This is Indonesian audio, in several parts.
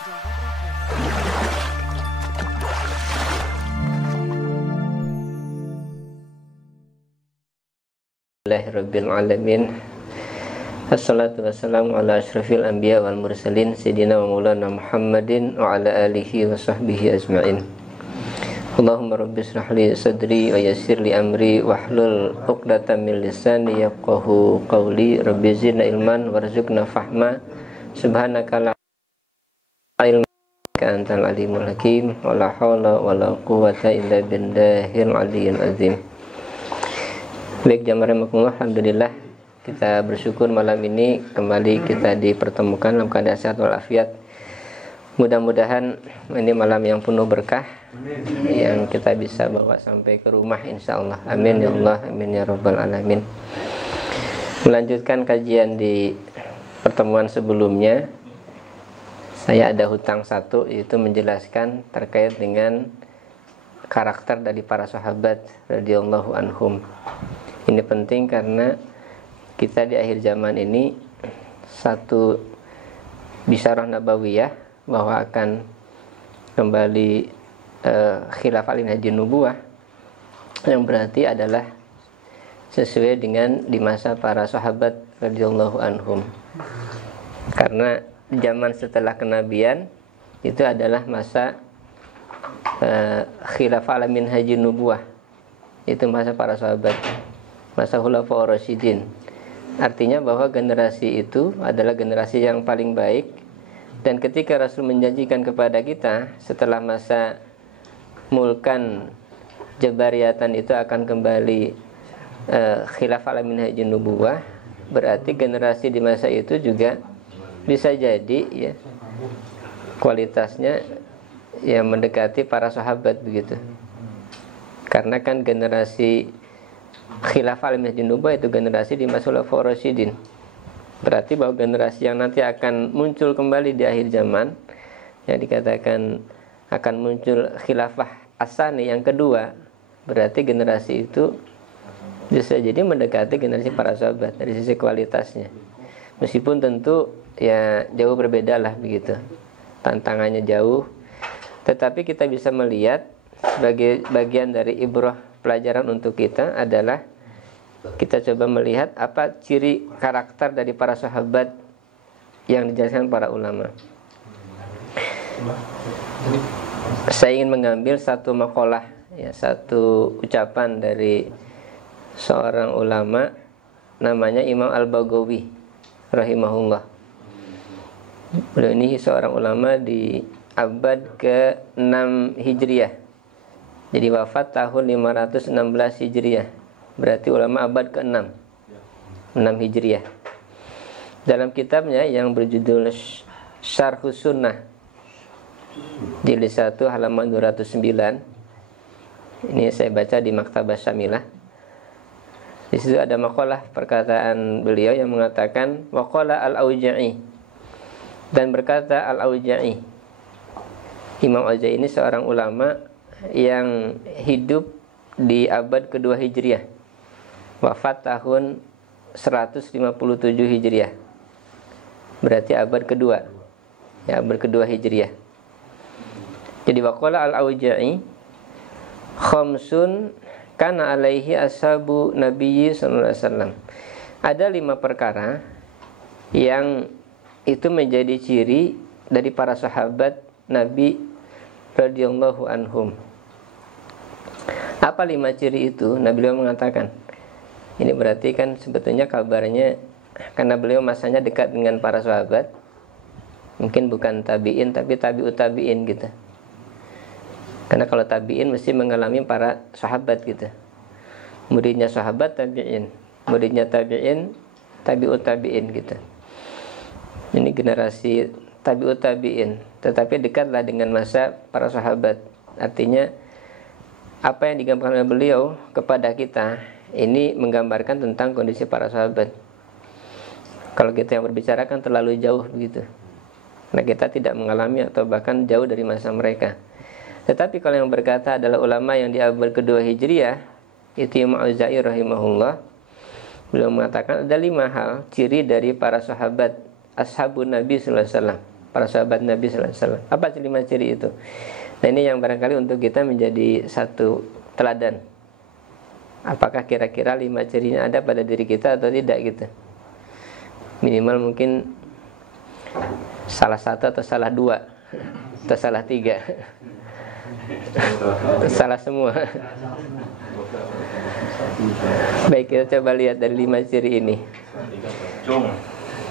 Rabbil alamin. Assalatu wassalamu ala asyrafil anbiya wal mursalin sayyidina wa maulana Muhammadin wa ala alihi wa sahbihi ajma'in. Allahumma rabbi shrah li sadri wa yassir li amri wahlul 'uqdatam min lisani yafqahu qawli. Rabbi zidna ilman warzuqna fahma. Subhanaka la ilma illa antal alimul hakim. Wa la haula wa la quwwata illa billahil aliyyil azim. Baik jamaah rahimakumullah, alhamdulillah kita bersyukur malam ini kembali kita dipertemukan dalam keadaan sehat walafiat. Mudah-mudahan ini malam yang penuh berkah yang kita bisa bawa sampai ke rumah insyaallah. Amin ya Allah, amin ya rabbal alamin. Melanjutkan kajian di pertemuan sebelumnya, saya ada hutang satu, yaitu menjelaskan terkait dengan karakter dari para sahabat radhiyallahu anhum. Ini penting karena kita di akhir zaman ini satu bisyarah nabawiyah bahwa akan kembali khilafah al-Hajjin nubuwah, yang berarti adalah sesuai dengan di masa para sahabat radhiyallahu anhum. Karena zaman setelah kenabian itu adalah masa khilafah al-Hajjin nubuwah, itu masa para sahabat, masa khulafaur rasyidin. Artinya bahwa generasi itu adalah generasi yang paling baik. Dan ketika Rasul menjanjikan kepada kita setelah masa mulkan jabariyatan itu akan kembali khilafah al-Hajjin nubuwah, berarti generasi di masa itu juga bisa jadi ya kualitasnya ya mendekati para sahabat begitu. Karena kan generasi khilafah al-Hajjin nubuwah itu generasi di masa khulafaur rasyidin. Berarti bahwa generasi yang nanti akan muncul kembali di akhir zaman, yang dikatakan akan muncul khilafah as-sani yang kedua, berarti generasi itu bisa jadi mendekati generasi para sahabat dari sisi kualitasnya. Meskipun tentu ya jauh berbeda lah begitu, tantangannya jauh, tetapi kita bisa melihat sebagai bagian dari ibrah, pelajaran untuk kita adalah kita coba melihat apa ciri karakter dari para sahabat yang dijelaskan para ulama. Saya ingin mengambil satu maqalah ya, satu ucapan dari seorang ulama namanya Imam Al-Baghawi rahimahullah. Beliau ini seorang ulama di abad ke-6 Hijriah. Jadi wafat tahun 516 Hijriah. Berarti ulama abad ke-6 Hijriah. Dalam kitabnya yang berjudul Syarhus Sunnah, jilid 1 halaman 209. Ini saya baca di Maktabah Syamilah. Di situ ada maqalah perkataan beliau yang mengatakan waqala al-Auza'i, dan berkata al-Auza'i. Imam Auza'i ini seorang ulama yang hidup di abad kedua Hijriah, wafat tahun 157 Hijriah. Berarti abad kedua, ya, abad kedua Hijriah. Jadi waqala al-Auza'i khamsun kana alaihi ashabu nabiyyi sallallahu alaihi wasallam. Ada 5 perkara yang itu menjadi ciri dari para sahabat Nabi radhiyallahu anhum. Apa 5 ciri itu? Nah, beliau mengatakan, ini berarti kan sebetulnya kabarnya karena beliau masanya dekat dengan para sahabat, mungkin bukan tabi'in tapi tabi'ut tabi'in gitu. Karena kalau tabi'in mesti mengalami para sahabat gitu. Muridnya sahabat tabi'in, muridnya tabi'in, tabi'ut tabi'in gitu. Ini generasi tabi'ut tabi'in, tetapi dekatlah dengan masa para sahabat. Artinya apa yang digambarkan oleh beliau kepada kita ini menggambarkan tentang kondisi para sahabat. Kalau kita yang berbicara kan terlalu jauh begitu, nah kita tidak mengalami atau bahkan jauh dari masa mereka. Tetapi kalau yang berkata adalah ulama yang di abad kedua Hijriah, itu Imam Auza'i rahimahullah. Beliau mengatakan ada 5 hal ciri dari para sahabat ashabun Nabi sallallahu alaihi wasallam. para sahabat Nabi sallallahu alaihi wasallam. Apa 5 ciri itu? Nah, ini yang barangkali untuk kita menjadi satu teladan. Apakah kira-kira 5 cirinya ada pada diri kita atau tidak gitu. Minimal mungkin salah 1 atau salah 2 atau salah 3. Salah semua. Baik, kita coba lihat dari 5 ciri ini.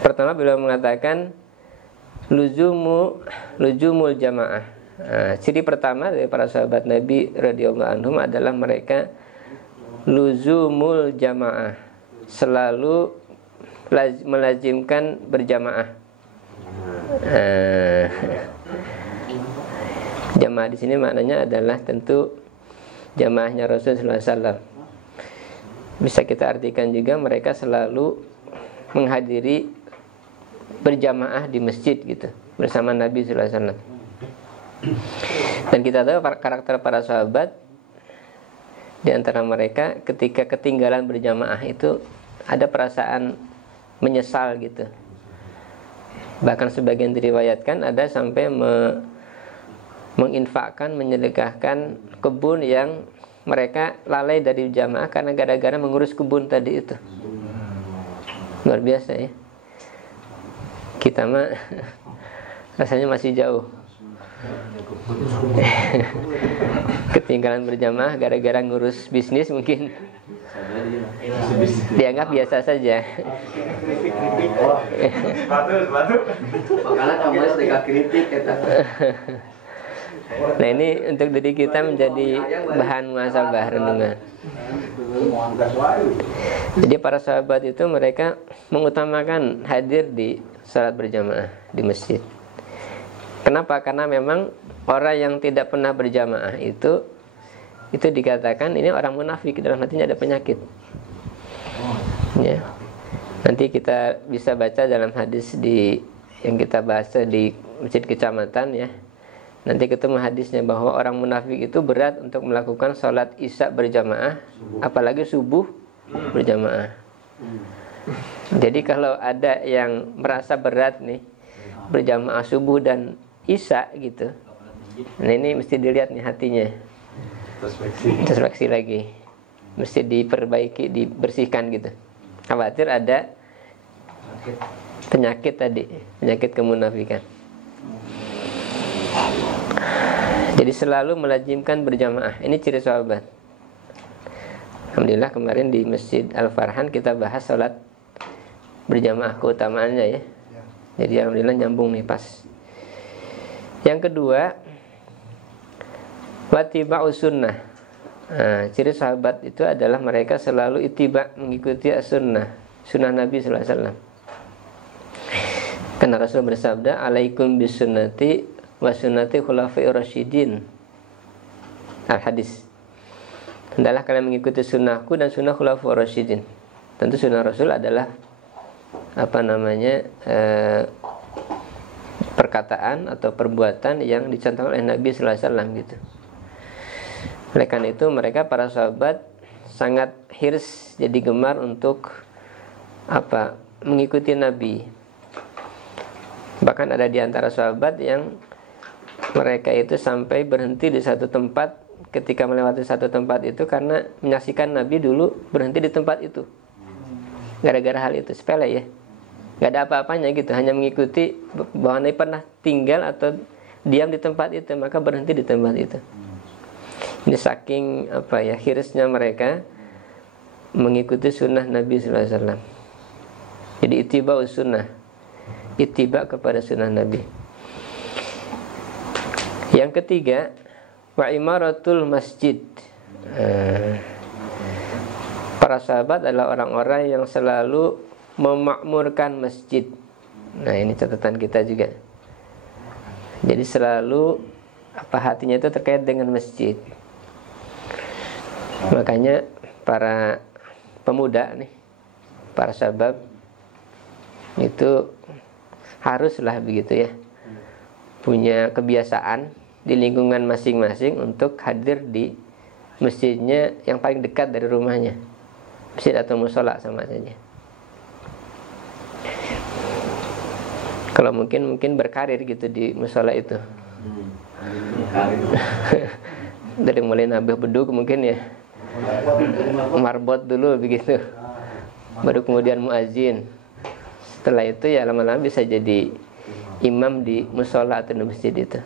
Pertama, beliau mengatakan luzumul jamaah. Nah, ciri pertama dari para sahabat Nabi radhiyallahu anhum adalah mereka luzumul jamaah, selalu melazimkan berjamaah. Jamaah di sini maknanya adalah tentu jamaahnya Rasulullah SAW. Bisa kita artikan juga mereka selalu menghadiri berjamaah di masjid gitu bersama Nabi SAW. Dan kita tahu karakter para sahabat, di antara mereka ketika ketinggalan berjamaah itu ada perasaan menyesal gitu. Bahkan sebagian diriwayatkan ada sampai menginfakkan, menyedekahkan kebun yang mereka lalai dari jamaah karena gara-gara mengurus kebun tadi itu. Luar biasa ya. Kita mah rasanya masih jauh. Ketinggalan berjamaah gara-gara ngurus bisnis mungkin dianggap biasa saja. Nah, ini untuk diri kita menjadi bahan muhasabah renungan. Jadi para sahabat itu mereka mengutamakan hadir di salat berjamaah di masjid. Kenapa? Karena memang orang yang tidak pernah berjamaah itu dikatakan ini orang munafik, dalam hatinya ada penyakit. Ya. Nanti kita bisa baca dalam hadis yang kita bahas di masjid kecamatan ya. Nanti ketemu hadisnya bahwa orang munafik itu berat untuk melakukan sholat isya berjamaah, apalagi subuh berjamaah. Jadi kalau ada yang merasa berat nih berjamaah subuh dan isya gitu, nah ini mesti dilihat nih hatinya, introspeksi lagi, mesti diperbaiki, dibersihkan gitu. Khawatir ada penyakit tadi, penyakit kemunafikan. Jadi selalu melazimkan berjamaah. Ini ciri sahabat. Alhamdulillah kemarin di Masjid Al-Farhan kita bahas sholat berjamaah, keutamaannya ya. Jadi alhamdulillah nyambung nih pas. Yang kedua, wattiba'us sunnah. Nah, ciri sahabat itu adalah mereka selalu ittiba, mengikuti as-sunnah, sunnah Nabi sallallahu alaihi wasallam. Karena Rasul bersabda, "Alaikum bisunnati wa sunnati khulafa'ir rasyidin." Al-hadis. Hendaklah kalian mengikuti sunnahku dan sunnah khulafa'ir rasyidin. Tentu sunnah Rasul adalah perkataan atau perbuatan yang dicontohkan oleh Nabi sallallahu alaihi wasallam gitu. Oleh karena itu mereka para sahabat sangat hirs, jadi gemar untuk mengikuti Nabi. Bahkan ada di antara sahabat yang mereka itu sampai berhenti di satu tempat ketika melewati satu tempat itu karena menyaksikan Nabi dulu berhenti di tempat itu. Gara-gara hal itu, sepele ya, gak ada apa-apanya gitu, hanya mengikuti bahwa Nabi pernah tinggal atau diam di tempat itu, maka berhenti di tempat itu. Ini saking hirisnya mereka mengikuti sunnah Nabi sallallahu alaihi wasallam. Jadi ittiba'us sunnah, ittiba kepada sunnah Nabi. Yang ketiga, wa imaratul masjid. Para sahabat adalah orang-orang yang selalu memakmurkan masjid. Nah, ini catatan kita juga. Jadi selalu hatinya itu terkait dengan masjid. Makanya para pemuda nih, para sahabat itu haruslah begitu ya, punya kebiasaan di lingkungan masing-masing untuk hadir di masjidnya yang paling dekat dari rumahnya. Masjid atau musola sama saja. Kalau mungkin berkarir gitu di musola itu. Dari mulai nabih beduk mungkin ya, marbot dulu begitu, baru kemudian muazin. Setelah itu ya lama-lama bisa jadi imam di musola atau di masjid itu.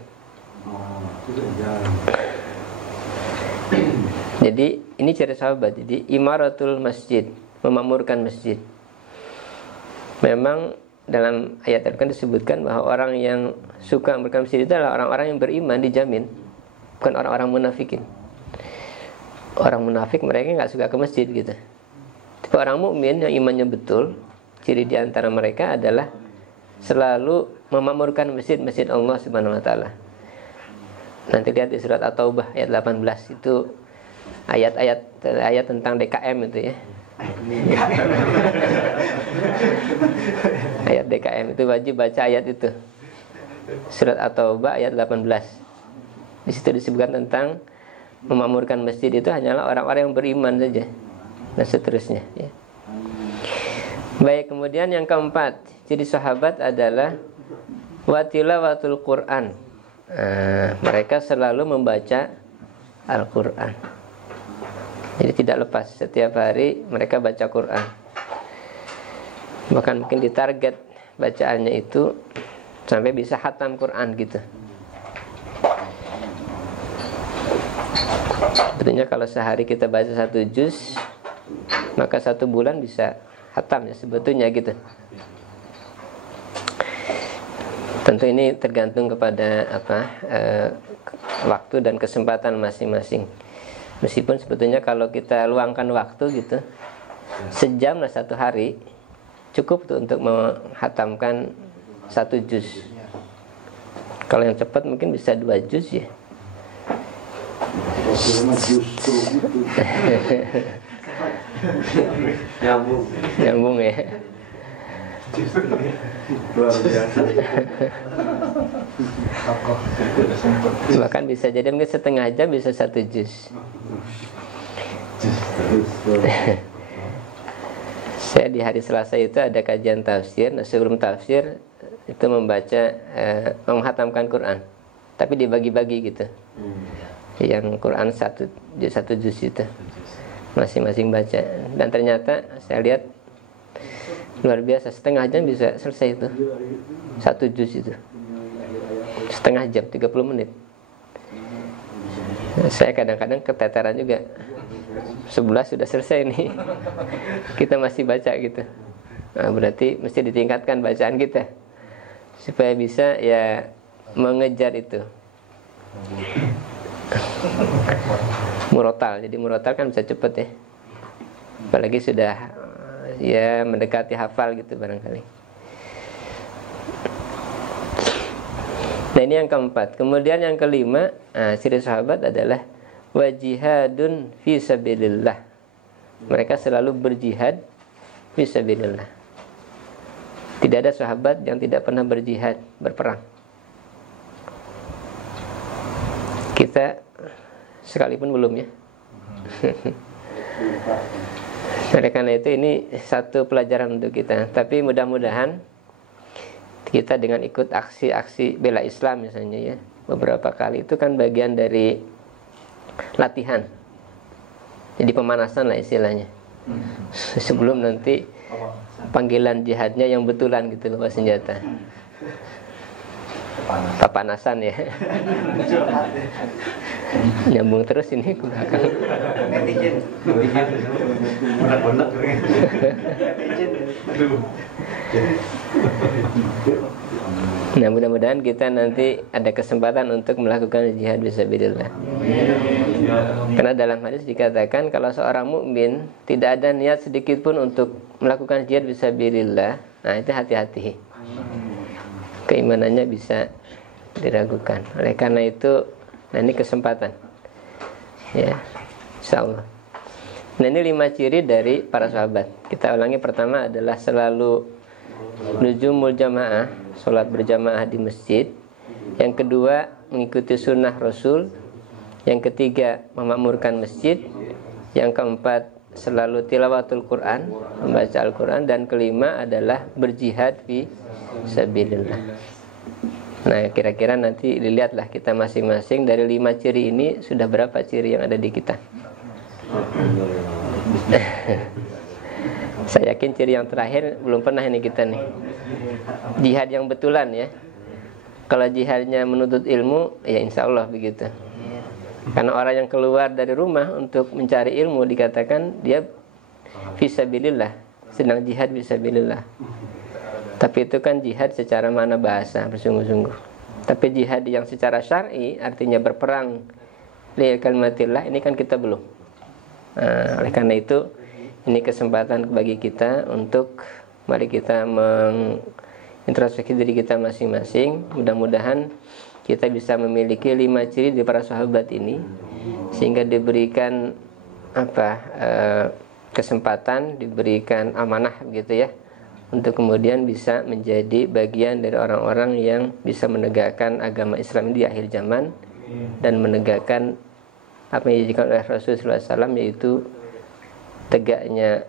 Jadi ini ciri sahabat. Jadi imaratul masjid, memakmurkan masjid. Memang dalam ayat Al-Quran disebutkan bahwa orang yang suka memakmurkan masjid itu adalah orang-orang yang beriman, dijamin. Bukan orang-orang munafikin. Orang munafik mereka nggak suka ke masjid gitu. Tapi orang mukmin yang imannya betul, ciri di antara mereka adalah selalu memakmurkan masjid-masjid Allah Subhanahu wa taala. Nanti lihat di surat At-Taubah ayat 18 itu ayat tentang DKM itu ya. Ayat DKM itu wajib baca ayat itu. Surat At-Taubah ayat 18. Di situ disebutkan tentang memakmurkan masjid itu hanyalah orang-orang yang beriman saja, dan seterusnya ya. Baik, kemudian yang keempat, jadi sahabat adalah watilawatul Quran. Mereka selalu membaca Al-Quran. Jadi tidak lepas, setiap hari mereka baca Quran. Bahkan mungkin ditarget bacaannya itu sampai bisa khatam Quran gitu. Sebetulnya kalau sehari kita baca 1 juz, maka 1 bulan bisa khatam ya sebetulnya gitu. Tentu ini tergantung kepada waktu dan kesempatan masing-masing. Meskipun sebetulnya kalau kita luangkan waktu gitu, sejam lah 1 hari cukup tuh untuk menghatamkan 1 juz. Kalau yang cepat mungkin bisa 2 juz ya. Nyambung ya. Luar biasa. Bahkan bisa jadi mungkin setengah jam bisa 1 juz. Saya di hari Selasa itu ada kajian tafsir. Nah, sebelum tafsir itu membaca menghatamkan Quran, tapi dibagi-bagi gitu. Yang Quran satu juz itu masing-masing baca. Dan ternyata saya lihat luar biasa, setengah jam bisa selesai itu 1 juz itu. Setengah jam, 30 menit. Saya kadang-kadang keteteran juga, 11 sudah selesai nih. Kita masih baca gitu. Nah, berarti mesti ditingkatkan bacaan kita supaya bisa ya mengejar itu murotal. Jadi murotal kan bisa cepet ya, apalagi sudah ya mendekati hafal gitu barangkali. Nah, ini yang keempat. Kemudian yang kelima, ciri sahabat adalah wajihadun fi sabilillah. Mereka selalu berjihad fi sabilillah. Tidak ada sahabat yang tidak pernah berjihad, berperang. Kita sekalipun belum ya. Oleh karena itu ini satu pelajaran untuk kita. Tapi mudah-mudahan kita dengan ikut aksi-aksi bela Islam misalnya ya, beberapa kali itu kan bagian dari latihan. Jadi pemanasan lah istilahnya. Sebelum nanti panggilan jihadnya yang betulan gitu bawa senjata. Papanasan ya. Nyambung terus ini ke belakang. Nah, mudah-mudahan kita nanti ada kesempatan untuk melakukan jihad fisabilillah. Karena dalam hadis dikatakan kalau seorang mukmin tidak ada niat sedikit pun untuk melakukan jihad fisabilillah, nah itu hati-hati. Keimanannya bisa diragukan. Oleh karena itu, nah ini kesempatan ya, insyaallah. Nah, ini 5 ciri dari para sahabat. Kita ulangi. Pertama adalah selalu nuzumul jamaah, sholat berjamaah di masjid. Yang kedua, mengikuti sunnah Rasul. Yang ketiga, memakmurkan masjid. Yang keempat, selalu tilawatul Quran, membaca Al-Quran, dan kelima adalah berjihad fi sabilillah. Nah, kira-kira nanti dilihatlah kita masing-masing dari 5 ciri ini sudah berapa ciri yang ada di kita. Saya yakin ciri yang terakhir belum pernah ini kita nih. Jihad yang betulan ya. Kalau jihadnya menuntut ilmu, ya insya Allah begitu. Karena orang yang keluar dari rumah untuk mencari ilmu dikatakan dia fisabilillah, sedang jihad fisabilillah. Tapi itu kan jihad secara mana bahasa, bersungguh-sungguh. Tapi jihad yang secara syar'i, artinya berperang li kalimatillah, ini kan kita belum. Nah, oleh karena itu ini kesempatan bagi kita untuk mari kita mengintrospeksi diri kita masing-masing. Mudah-mudahan kita bisa memiliki 5 ciri dari para sahabat ini, sehingga diberikan kesempatan, diberikan amanah gitu ya, untuk kemudian bisa menjadi bagian dari orang-orang yang bisa menegakkan agama Islam di akhir zaman dan menegakkan apa yang dijanjikan oleh Rasulullah SAW, yaitu tegaknya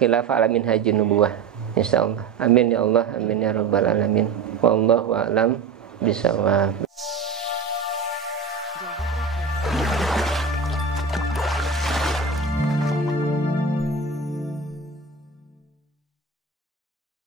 khilafah ala minhajin nubuwah, insyaallah. Amin ya Allah, amin ya rabbal alamin. Wallahu a'lam bishawab.